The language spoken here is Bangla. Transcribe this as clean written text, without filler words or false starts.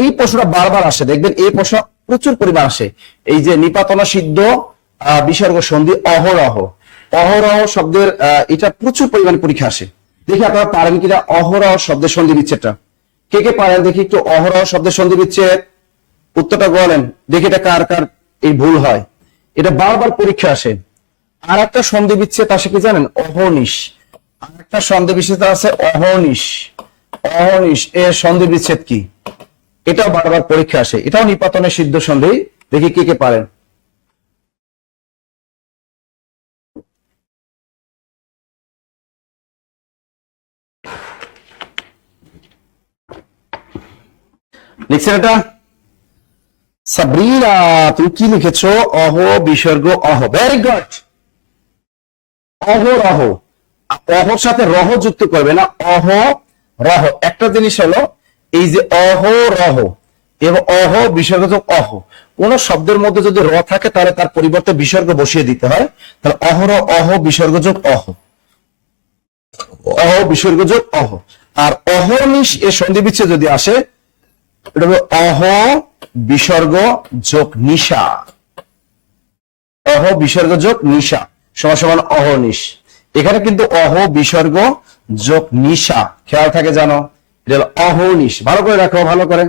এই প্রশ্নটা বারবার আসে, দেখবেন এই প্রশ্ন প্রচুর পরিমাণ আসে। এই যে নিপাতনা সিদ্ধ বিসর্গ সন্ধি অহরহ, অহরহ শব্দের এটা প্রচুর পরিমাণ পরীক্ষা আসে। দেখি আপনারা পারেন কিনা অহরহ শব্দের সন্ধি বিচ্ছেদটা, কে কে পারেন দেখি একটু অহরহ শব্দের সন্ধি বিচ্ছেদ, উত্তরটা বলেন দেখি এটা কার কার এই ভুল হয়। এটা বারবার পরীক্ষা আসে। আর একটা সন্ধি বিচ্ছেদ আসে কি জানেন, অহর্নিশ। আর একটা সন্ধি বিচ্ছেদ আছে অহর্নিশ, অহর্নিশ এর সন্ধি বিচ্ছেদ কি, এটাও বারবার পরীক্ষা আসে। এটাও নিপাতনের সিদ্ধ সন্ধি, দেখি কে কে পারেন। লিখছেন এটা? সাবরিনা তুমি কি লিখেছো? অহ বিসর্গ অহ, ভেরি গুড। অহরহ, অহর সাথে রহ যুক্ত করবে না, অহ রহ। একটা জিনিস হলো এই যে অহরহ এবং অহ বিসর্গযোগ অহ, কোন শব্দের মধ্যে যদি র থাকে তাহলে তার পরিবর্তে বিসর্গ বসিয়ে দিতে হয়। তাহলে অহরহ অহ বিসর্গযোগ অহ, অহ বিসর্গযোগ অহ। আর অহর্নিশ এর সন্ধি বিচ্ছেদ যদি আসে, এটা হলো অহ বিসর্গ যোগ নিশা, অহ বিসর্গ যোগ নিশা সমান সমান অহর্নিশ। এখানে কিন্তু অহ বিসর্গ যোগ নিশা খেয়াল থাকে জানো, এটা হলো অহর্নিশ। ভালো করে রাখো, ভালো করে।